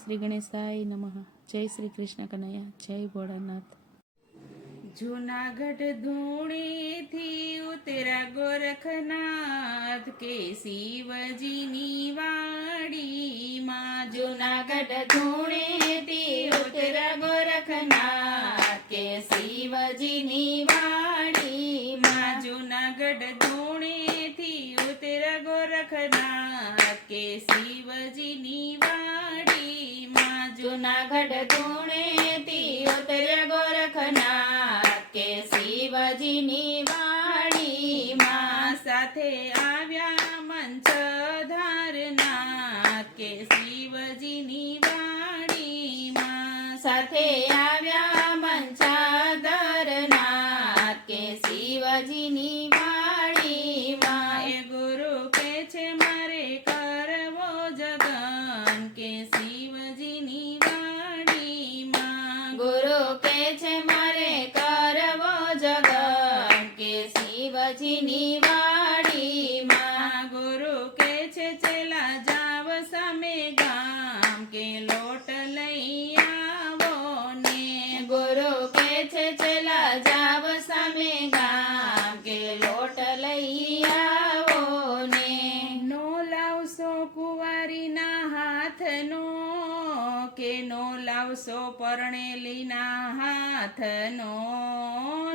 શ્રી ગણેશાય નમઃ. જય શ્રી કૃષ્ણ કનૈયા, જય ભોળાનાથ. જૂનાગઢ ધૂણેથી ઉતરા ગોરખનાથ કે શિવજીની વાડીમાં. જૂનાગઢ ધૂણેથી ઉતરા ગોરખનાથ કે શિવજીની વાડીમાં. જૂનાગઢ ધૂણેથી ઉતરા ગોરખનાથ કે શિવજીની વાડીમાં. જૂનાગઢ ધૂણેથી ઉતરા ગોરખનાથ કે શિવજીની વાડીમાં. સાથે આવ્યા મંચધારનાથ કે શિવજીની વાડીમાં. સાથે આવ્યા મંચાધરનાથ કે શિવજીની વાડીમાં. એ ગુરુ કે છે મારે કરવો જગન કે શિવજીની વાડીમાં. ગુરુ કે છે મારે કરવો જગન કે શિવજીની વાડીમાં. ગુરુ કે છે ચેલા જાવ સામે ગામ કે લોટ લઈ આવો ને. ગુરુ કે છે ચલા જાવ સામે ગામ કે લોટ લઈ આવો ને. નો લાવશો કુંવારીના હાથનો કે નો લાવશો પરણેલીના હાથનો.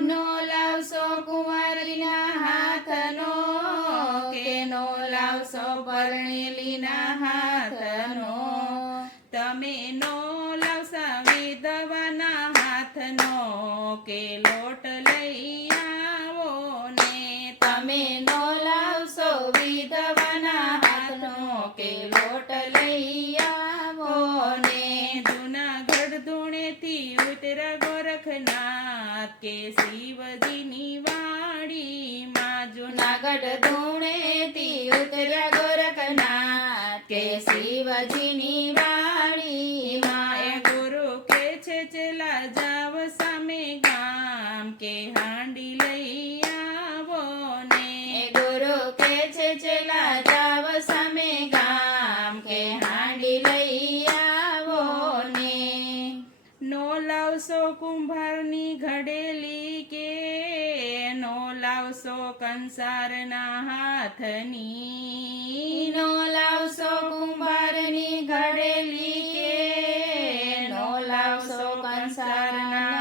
નો લાવશો કુંવારીના હાથનો કે નો લાવશો પરણેલીના હાથનો. તમે નો લાવશા વિધવાના હાથનો કે લોટ લઈ આવો ને. તમે નો લાવશો વિધવાના હાથનો કે લોટ લઈ આવો ને. જૂનાગઢ ધૂણેથી ઉતરા ગોરખનાથ કે શિવજીની વાડીમાં. જૂનાગઢ ધૂણેથી ઉતર્યા ગોરખનાથ કે શિવજીની વાડીમાં. એ ગુરુ કે છે ચેલા જાવ સામે ગામ કે હાંડી લઈ આવો ને. એ ગુરુ કે છે ચલા જાવ સામે ગામ કે હાંડી લઈ આવો ને. નો લાવશો કુંભારની ઘડેલી કે નો લાવશો કંસારના હાથની. નો લાવશો કુંભારની ઘડેલી કે નો લાવશો કંસારના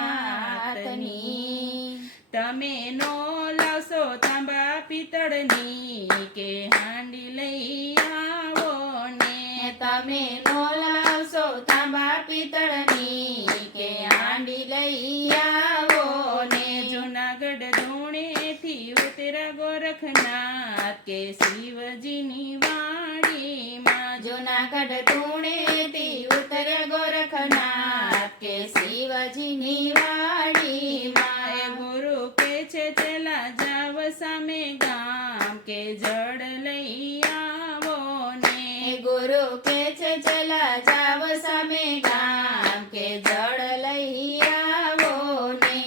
હાથની. તમે નો લાવશો તાંબા પિત્તળની કે હાંડી લઈ આવો ને. તમે નો લાવશો તાંબા પિત્તળની કે હાંડી લઈ આવો ને. જૂનાગઢ ધૂણેથી ઉતરા ગોરખનાથ કે શિવજીની વાડીમાં. જૂનાગઢ ધૂણેથી ઉતર્યા ગોરખનાથ કે શિવજીની વાડીમાં. એ ગુરુ કે છે ચેલા જાવ સામે ગામ કે જળ લઈ આવો ને. એ ગુરુ કે છે ચલા જાવ સામે ગામ કે જળ લઈ આવો ને.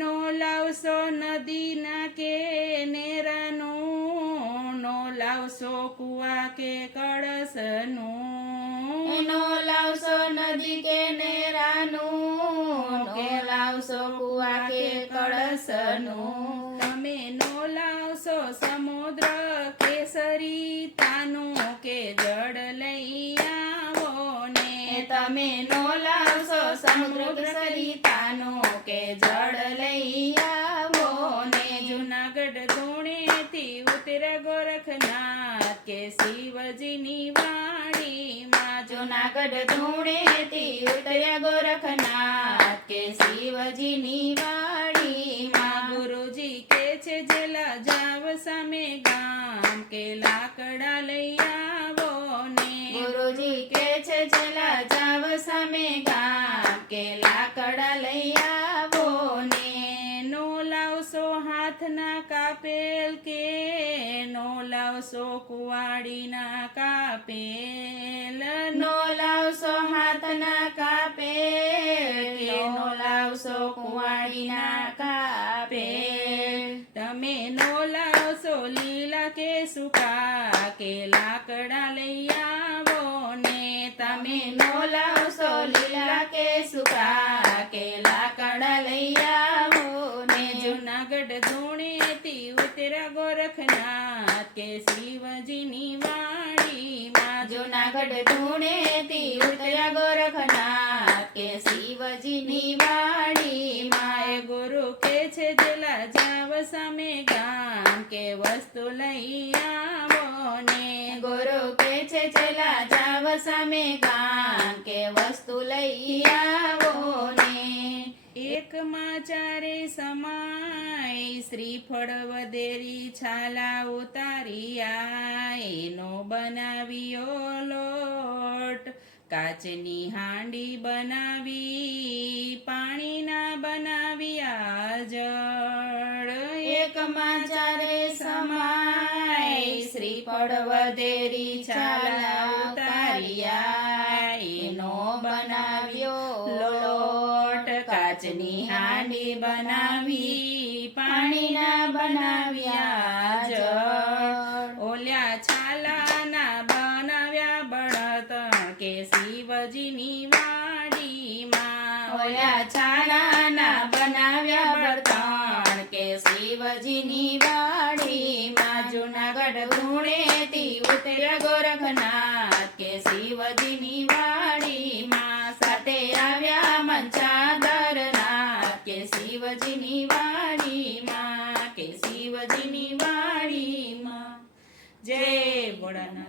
નો લાવશો નદીના કે નેરાનું નો લાવશો કુવા કે કળશનું. નો લાવશો નદી કે નેરાનું કે લાવશો કુવા કે કળશનું. તમે નો લાવશો સમુદ્ર કે સરિતાનું કે જળ લઈ આવો ને. તમે નો લાવશો સમુદ્ર સરિતાનું કે જળ લઈ આવો ને. જૂનાગઢ ધૂણેથી ઉતરા ગોરખનાથ કે શિવજીની વાડીમાં. જૂનાગઢ ધૂણેથી ઉતર્યા ગોરખનાથ કે શિવજીની વાડીમાં. ગુરુજી કે છે જેલા જાવ સામે ગામ કે લાકડા લઈ આવો ને. ગુરુજી કે છે ચલા જાવ સામે ગામ કે લાકડા લઈ આવો ને. નો લાવશો હાથના કાપેલ કે નો લાવશો કુવાડીના કાપેલ. નો લાવશો હાથના કાપેલ કે નો લાવશો કુંવાડીના કાપેલ. તમે નો લાવશો લીલા કે સૂકા કે લાકડા લઈ આવો ને. તમે નો લાવશો જુનાગઢ ધૂણેથી ઉતર્યા ગોરખનાથ કે શિવજીની વાડીમાં. જુનાગઢ ધૂણેથી ઉતર્યા ગોરખનાથ કે શિવજીની વાડીમાં. એ ગુરુ કે છે જેલા જાવ સામે ગામ કે વસ્તુ લઈ આવો ને. ગુરુ કે છે ચલા જાવ સામે ગામ કે વસ્તુ લઈ આવો ને. એકમાં ચારે સમાય શ્રીફળ વધેરી છાલા ઉતાર્યા એનો બનાવ્યો લોટ. કાચની હાંડી બનાવી પાણીના બનાવ્યા જળ. એકમાં ચારે સમાય શ્રીફળ વધેરી છાલા ઉતાર્યા એનો બનાવ્યો લોટ. કાચની હાંડી બનાવી પાણીના બનાવ્યા જળ. ઓલ્યા છાલાના બનાવ્યા બળતણ કે શિવજીની વાડીમાં. ઓલા છાનાના બનાવ્યા બળતણ કે શિવજીની વાડીમાં. જુનાગઢ ધૂણેથી ઉતર્યા ગોરખનાથ કે શિવજીની વાડીમાં. સાથે આવ્યા મંચાદરનાથ કે શિવજીની વાડીમાં કે શિવજીની વાડીમાં. જય ભોળાનાથ.